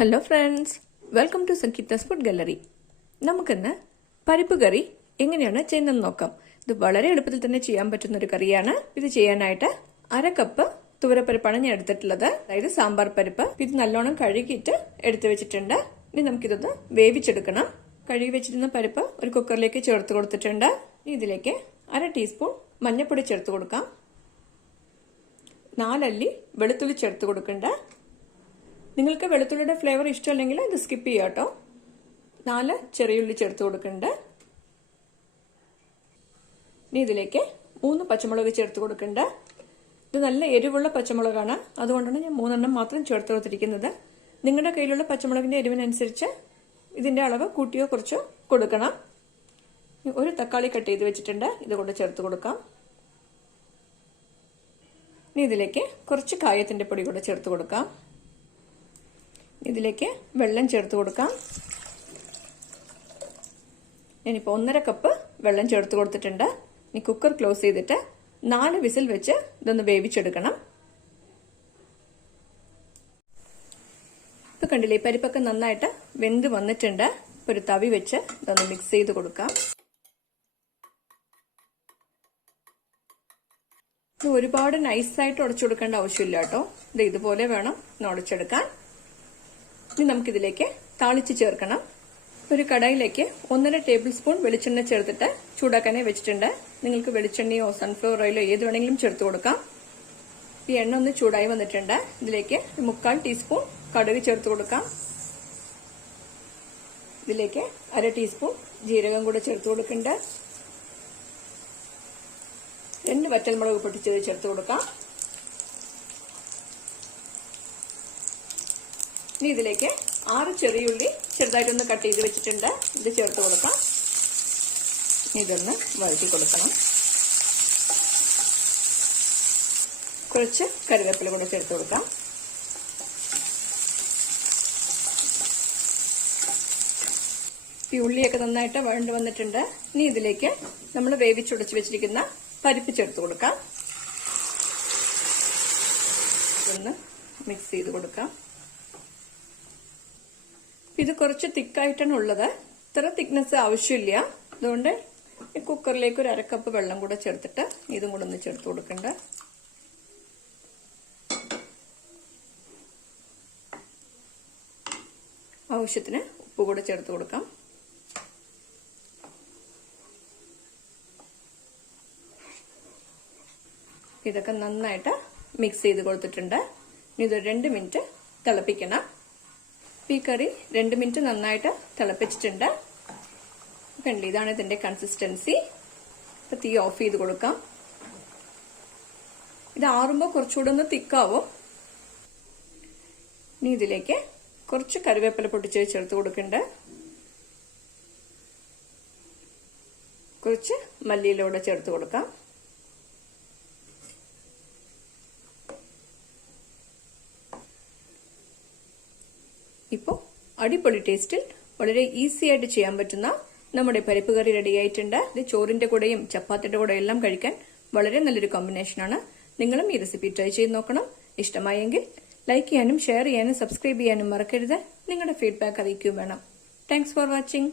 Hello friends, welcome to Sangeetha's food gallery. നമുക്കിന്ന് പരിപ്പ് കറി എങ്ങനെയാണ് ചെയ്യുന്നതെന്ന് നോക്കാം. ഇത് വളരെ എളുപ്പത്തിൽ തന്നെ ചെയ്യാൻ പറ്റുന്ന ഒരു കറിയാണ്. ഇത് ചെയ്യാനായിട്ട് 1/2 കപ്പ് തുവരപ്പരിപ്പാണ് ഞാൻ എടുത്തിട്ടുള്ളത്, അതായത് സാമ്പാർ പരിപ്പ്. ഇത് നല്ലോണം കഴുകിയിട്ട് എടുത്തു വെച്ചിട്ടുണ്ട്. ഇനി നമുക്കിതൊന്ന് വേവിച്ചെടുക്കണം. കഴുകി വെച്ചിരുന്ന പരിപ്പ് ഒരു കുക്കറിലേക്ക് ചേർത്ത് കൊടുത്തിട്ടുണ്ട്. ഇതിലേക്ക് 1/2 ടീസ്പൂൺ മഞ്ഞൾപ്പൊടി ചേർത്ത് കൊടുക്കാം. 4 അല്ലി വെളുത്തുള്ളി ചേർത്ത് കൊടുക്കണ്ട. നിങ്ങൾക്ക് വെളുത്തുള്ളിയുടെ ഫ്ലേവർ ഇഷ്ടമല്ലെങ്കിൽ ഇത് സ്കിപ്പ് ചെയ്യാം കേട്ടോ. 4 ചെറിയുള്ളി ചേർത്ത് കൊടുക്കുന്നുണ്ട്. ഇനി ഇതിലേക്ക് 3 പച്ചമുളക് ചേർത്ത് കൊടുക്കുന്നുണ്ട്. ഇത് നല്ല എരിവുള്ള പച്ചമുളകാണ്, അതുകൊണ്ടാണ് ഞാൻ 3 എണ്ണം മാത്രം ചേർത്ത് കൊടുത്തിരിക്കുന്നത്. നിങ്ങളുടെ കയ്യിലുള്ള പച്ചമുളകിന്റെ എരിവിനനുസരിച്ച് ഇതിന്റെ അളവ് കൂട്ടിയോ കുറച്ചോ കൊടുക്കണം. ഒരു തക്കാളി കട്ട് ചെയ്ത് വെച്ചിട്ടുണ്ട്, ഇത് കൊണ്ട് ചേർത്ത് കൊടുക്കാം. ഇനി ഇതിലേക്ക് കുറച്ച് കായത്തിന്റെ പൊടി കൂടെ ചേർത്ത് കൊടുക്കാം. ഇതിലേക്ക് വെള്ളം ചേർത്ത് കൊടുക്കാം. ഞാനിപ്പോൾ 1/2 കപ്പ് വെള്ളം ചേർത്ത് കൊടുത്തിട്ടുണ്ട്. ഇനി കുക്കർ ക്ലോസ് ചെയ്തിട്ട് 4 വിസിൽ വെച്ച് ഇതൊന്ന് വേവിച്ചെടുക്കണം. ഇപ്പൊ കണ്ടില്ലേ, പരിപ്പൊക്കെ നന്നായിട്ട് വെന്ത് വന്നിട്ടുണ്ട്. ഒരു തവി വെച്ച് ഇതൊന്ന് മിക്സ് ചെയ്ത് കൊടുക്കാം. ഇത് ഒരുപാട് നൈസായിട്ട് ഉടച്ചു കൊടുക്കേണ്ട ആവശ്യമില്ല കേട്ടോ. ഇത് ഇതുപോലെ വേണം ഉടച്ചെടുക്കാൻ. ഇനി നമുക്കിതിലേക്ക് താളിച്ച് ചേർക്കണം. ഒരു കടായിലേക്ക് 1.5 ടേബിൾ സ്പൂൺ വെളിച്ചെണ്ണ ചേർത്തിട്ട് ചൂടാക്കാനേ വെച്ചിട്ടുണ്ട്. നിങ്ങൾക്ക് വെളിച്ചെണ്ണയോ സൺഫ്ലവർ ഓയിലോ ഏത് വേണമെങ്കിലും ചേർത്ത് കൊടുക്കാം. ഈ എണ്ണ ഒന്ന് ചൂടായി വന്നിട്ടുണ്ട്. ഇതിലേക്ക് 1/4 ടീസ്പൂൺ കടുക് ചേർത്ത് കൊടുക്കാം. ഇതിലേക്ക് 1/2 ടീസ്പൂൺ ജീരകം കൂടെ ചേർത്ത് കൊടുക്കുന്നുണ്ട്. 2 വറ്റൽമുളക് പൊട്ടിച്ചത് ചേർത്ത് കൊടുക്കാം. ഇനി ഇതിലേക്ക് 6 ചെറിയുള്ളി ചെറുതായിട്ടൊന്ന് കട്ട് ചെയ്ത് വെച്ചിട്ടുണ്ട്, ഇത് ചേർത്ത് കൊടുക്കാം. ഇതൊന്ന് വഴറ്റി കൊടുക്കണം. കുറച്ച് കറിവേപ്പില കൂടെ ചേർത്ത് കൊടുക്കാം. ഈ ഉള്ളിയൊക്കെ നന്നായിട്ട് വഴണ്ട് വന്നിട്ടുണ്ട്. ഇനി ഇതിലേക്ക് നമ്മൾ വേവിച്ചുടച്ച് വെച്ചിരിക്കുന്ന പരിപ്പ് ചേർത്ത് കൊടുക്കാം. ഇതൊന്ന് മിക്സ് ചെയ്ത് കൊടുക്കാം. ഇത് കുറച്ച് തിക്കായിട്ടാണ് ഉള്ളത്, ഇത്ര തിക്നെസ് ആവശ്യമില്ല. അതുകൊണ്ട് കുക്കറിലേക്ക് ഒരു 1/2 കപ്പ് വെള്ളം കൂടെ ചേർത്തിട്ട് ഇതും കൂടെ ഒന്ന് ചേർത്ത് കൊടുക്കണ്ട. ആവശ്യത്തിന് ഉപ്പ് കൂടെ ചേർത്ത് കൊടുക്കാം. ഇതൊക്കെ നന്നായിട്ട് മിക്സ് ചെയ്ത് കൊടുത്തിട്ടുണ്ട്. ഇത് 2 മിനിറ്റ് തിളപ്പിക്കണം. ഈ കറി 2 മിനിറ്റ് നന്നായിട്ട് തിളപ്പിച്ചിട്ടുണ്ട്. കണ്ടില്ലേ, ഇതാണ് ഇതിന്റെ കൺസിസ്റ്റൻസി. ഇപ്പൊ തീ ഓഫ് ചെയ്ത് കൊടുക്കാം. ഇത് ആറുമ്പോൾ കുറച്ചുകൂടെ ഒന്ന് തിക്കാവും. ഇനി ഇതിലേക്ക് കുറച്ച് കറിവേപ്പില പൊട്ടിച്ച് ചേർത്ത് കൊടുക്കുന്നുണ്ട്. കുറച്ച് മല്ലിയിലൂടെ ചേർത്ത് കൊടുക്കാം. ഇപ്പോൾ അടിപൊളി ടേസ്റ്റിൽ വളരെ ഈസി ആയിട്ട് ചെയ്യാൻ പറ്റുന്ന നമ്മുടെ പരിപ്പ് കറി റെഡി ആയിട്ടുണ്ട്. ഇത് ചോറിന്റെ കൂടെയും ചപ്പാത്തിയുടെ കൂടെ എല്ലാം കഴിക്കാൻ വളരെ നല്ലൊരു കോമ്പിനേഷനാണ്. നിങ്ങളും ഈ റെസിപ്പി ട്രൈ ചെയ്ത് നോക്കണം. ഇഷ്ടമായെങ്കിൽ ലൈക്ക് ചെയ്യാനും ഷെയർ ചെയ്യാനും സബ്സ്ക്രൈബ് ചെയ്യാനും മറക്കരുത്. നിങ്ങളുടെ ഫീഡ്ബാക്ക് അറിയിക്കുകയും വേണം. Thanks for watching.